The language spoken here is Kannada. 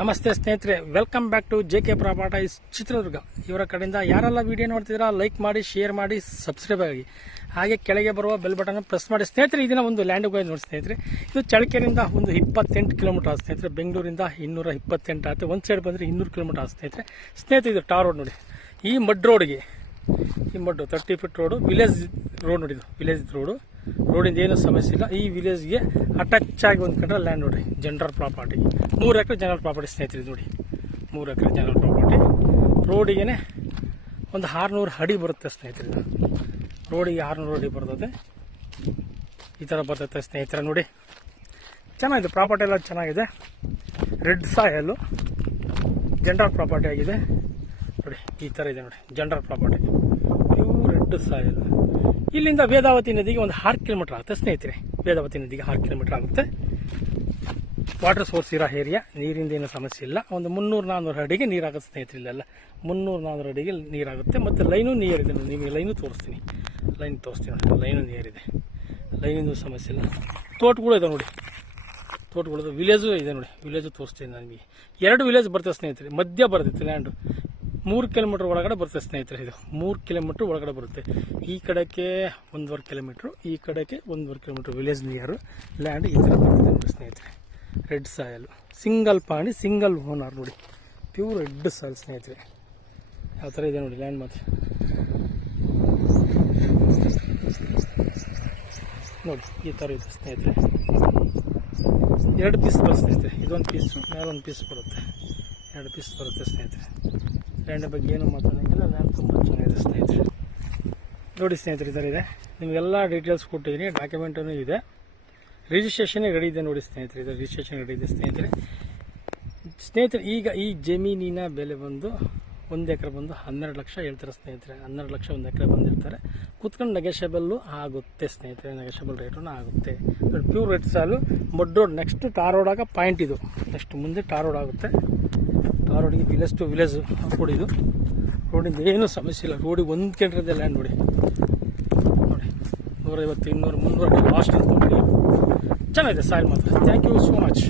ನಮಸ್ತೆ ಸ್ನೇಹಿತರೆ, welcome back to JK properties Chitradurga. ಇವರ ಕಡೆಯಿಂದ ಯಾರೆಲ್ಲ ವಿಡಿಯೋ ನೋಡ್ತಿದ್ದೀರಾ ಲೈಕ್ ಮಾಡಿ, ಶೇರ್ ಮಾಡಿ, ಸಬ್ಸ್ಕ್ರೈಬ್ ಆಗಿ, ಹಾಗೆ ಕೆಳಗೆ ಬರುವ ಬೆಲ್ ಬಟನ್ ಪ್ರೆಸ್ ಮಾಡಿ. ಸ್ನೇಹಿತರೆ, ಇದನ್ನ ಒಂದು ಲ್ಯಾಂಡ್ ನೋಡಿ ಸ್ನೇಹಿತರೆ. ಇದು ಚಳ್ಳಕೆರೆಯಿಂದ ಒಂದು 28 ಕಿಲೋಮೀಟರ್ ಆಗುತ್ತೆ ಸ್ನೇಹಿತರೆ. ಬೆಂಗಳೂರಿಂದ 228 ಆಗುತ್ತೆ. ಒಂದು ಸೈಡ್ ಬಂದರೆ 200 ಕಿಲೋಮೀಟರ್ ಆಗುತ್ತೆ ಸ್ನೇಹಿತರೆ. ಇದು ಟಾರ್ ರೋಡ್ ನೋಡಿ. ಈ ಮಡ್ ರೋಡ್ಗೆ, ಈ ಮಡ್ಡು 30 ಫೀಟ್ ರೋಡು, ವಿಲೇಜ್ ರೋಡ್ ನೋಡಿ. ಇದು ವಿಲೇಜ್ ರೋಡಿಂದ ಏನು ಸಮಸ್ಯೆ ಇಲ್ಲ. ಈ ವಿಲೇಜ್ಗೆ ಅಟ್ಯಾಚ್ ಆಗಿ ಹೊಂದ್ಕೊಂಡ್ರೆ ಲ್ಯಾಂಡ್ ನೋಡ್ರಿ, ಜನರಲ್ ಪ್ರಾಪರ್ಟಿ. 3 ಎಕರೆ ಜನರಲ್ ಪ್ರಾಪರ್ಟಿ ಸ್ನೇಹಿತರೆ ನೋಡಿ. 3 ಎಕರೆ ಜನರಲ್ ಪ್ರಾಪರ್ಟಿ. ರೋಡಿಗೆ ಒಂದು 600 ಅಡಿ ಬರುತ್ತೆ ಸ್ನೇಹಿತರೆ. ರೋಡಿಗೆ 600 ಅಡಿ ಬರ್ತದೆ. ಈ ಥರ ಬರ್ತೈತೆ ಸ್ನೇಹಿತರೆ ನೋಡಿ. ಚೆನ್ನಾಗಿದೆ, ಪ್ರಾಪರ್ಟಿ ಎಲ್ಲ ಚೆನ್ನಾಗಿದೆ. ರೆಡ್ ಸಾಯಲು ಜನರಲ್ ಪ್ರಾಪರ್ಟಿ ಆಗಿದೆ ನೋಡಿ. ಈ ಥರ ಇದೆ ನೋಡಿ, ಜನರಲ್ ಪ್ರಾಪರ್ಟಿ. ಇವು ರೆಡ್ ಸಾಯಲ್. ಇಲ್ಲಿಂದ ವೇದಾವತಿ ನದಿಗೆ ಒಂದು 6 ಕಿಲೋಮೀಟರ್ ಆಗುತ್ತೆ ಸ್ನೇಹಿತರೆ. ವೇದಾವತಿ ನದಿಗೆ 6 ಕಿಲೋಮೀಟರ್ ಆಗುತ್ತೆ. ವಾಟರ್ ಸೋರ್ಸ್ ಇರೋ ಏರಿಯಾ, ನೀರಿಂದ ಏನು ಸಮಸ್ಯೆ ಇಲ್ಲ. ಒಂದು 300-400 ಅಡಿಗೆ ನೀರಾಗುತ್ತೆ ಸ್ನೇಹಿತರೆ. ಇಲ್ಲೆಲ್ಲ 300-400 ಅಡಿಗೆ ನೀರಾಗುತ್ತೆ. ಮತ್ತು ಲೈನು ನೀರಿದೆ. ನಿಮಗೆ ಲೈನು ತೋರಿಸ್ತೀನಿ. ಲೈನು ನೀರಿದೆ. ಲೈನಿಂದು ಸಮಸ್ಯೆ ಇಲ್ಲ. ತೋಟಗಳು ಇದೆ ನೋಡಿ. ತೋಟಗಳದು ವಿಲೇಜು ಇದೆ ನೋಡಿ. ವಿಲೇಜು ತೋರಿಸ್ತೀನಿ ನನಗೆ. 2 ವಿಲೇಜ್ ಬರ್ತದೆ ಸ್ನೇಹಿತರೆ. ಮಧ್ಯ ಬರ್ತೈತೆ ಲ್ಯಾಂಡು. 3 ಕಿಲೋಮೀಟರ್ ಒಳಗಡೆ ಬರುತ್ತೆ ಸ್ನೇಹಿತರೆ. ಇದು 3 ಕಿಲೋಮೀಟರ್ ಒಳಗಡೆ ಬರುತ್ತೆ. ಈ ಕಡೆಗೆ 1.5 ಕಿಲೋಮೀಟ್ರು, ಈ ಕಡೆಗೆ 1.5 ಕಿಲೋಮೀಟರ್ ವಿಲೇಜ್ ನಿಯರ್ ಲ್ಯಾಂಡ್. ಈ ಥರ ಬರ್ತದೆ ನೋಡಿ ಸ್ನೇಹಿತರೆ. ರೆಡ್ ಸಾಯಲ್, ಸಿಂಗಲ್ ಪಾಣಿ, ಸಿಂಗಲ್ ಓನರ್ ನೋಡಿ. ಪ್ಯೂರ್ ರೆಡ್ ಸಾಯಲ್ ಸ್ನೇಹಿತರೆ. ಯಾವ ಥರ ಇದೆ ನೋಡಿ ಲ್ಯಾಂಡ್ ಮಾತ್ರ ನೋಡಿ. ಈ ಥರ ಇದೆ ಸ್ನೇಹಿತರೆ. 2 ಪೀಸ್ ಬರುತ್ತೆ ಸ್ನೇಹಿತರೆ. ಇದೊಂದು ಪೀಸು, ಮೇಲೊಂದು ಪೀಸ್ ಬರುತ್ತೆ. 2 ಪೀಸ್ ಬರುತ್ತೆ ಸ್ನೇಹಿತರೆ. ಲ್ಯಾಂಡ್ ಬಗ್ಗೆ ಏನು ಮಾತಾಡೋಂಗಿಲ್ಲ. ಲ್ಯಾಂಡ್ ತುಂಬ ಚೆನ್ನಾಗಿದೆ ಸ್ನೇಹಿತರೆ. ನೋಡಿ ಸ್ನೇಹಿತರೆ, ಇದರಿದೆ. ನಿಮಗೆಲ್ಲ ಡೀಟೇಲ್ಸ್ ಕೊಟ್ಟಿದ್ದೀನಿ. ಡಾಕ್ಯುಮೆಂಟೂ ಇದೆ. ರಿಜಿಸ್ಟ್ರೇಷನ್ ರೆಡಿ ಇದೆ ನೋಡಿ ಸ್ನೇಹಿತರೆ. ಇದು ರಿಜಿಸ್ಟ್ರೇಷನ್ ರೆಡಿ ಇದೆ ಸ್ನೇಹಿತರೆ. ಈಗ ಈ ಜಮೀನಿನ ಬೆಲೆ ಬಂದು 1 ಎಕರೆ ಬಂದು 12 ಲಕ್ಷ ಹೇಳ್ತಾರೆ ಸ್ನೇಹಿತರೆ. 12 ಲಕ್ಷ 1 ಎಕರೆ ಬಂದಿರ್ತಾರೆ. ಕೂತ್ಕೊಂಡು ನೆಗೆಷಬಲ್ಲು ಆಗುತ್ತೆ ಸ್ನೇಹಿತರೆ. ನೆಗೆಷಬಲ್ ರೇಟೂ ಆಗುತ್ತೆ. ಪ್ಯೂರ್ ರೆಡ್ ಸಾಲು, mud road. Next tar road ಆಗ ಪಾಯಿಂಟ್. ಇದು ನೆಕ್ಸ್ಟ್ ಮುಂದೆ ಟಾರ್ ರೋಡ್ ಆಗುತ್ತೆ. ಟಾರ್ ರೋಡಿಗೆ ವಿಲೇಜ್ ಟು ವಿಲೇಜ್ ರೋಡ್. ಇದು ರೋಡಿಂದ ಏನೂ ಸಮಸ್ಯೆ ಇಲ್ಲ. ರೋಡಿಗೆ ಹೊಂದ್ಕೊಂಡಿರೋದೇ ಲ್ಯಾಂಡ್ ನೋಡಿ. 150, 200, 300 ಲಾಸ್ಟ್ ಚೆನ್ನಾಗಿದೆ ಸಾಯಿಲ್ ಮಾತ್ರ. Thank you so much.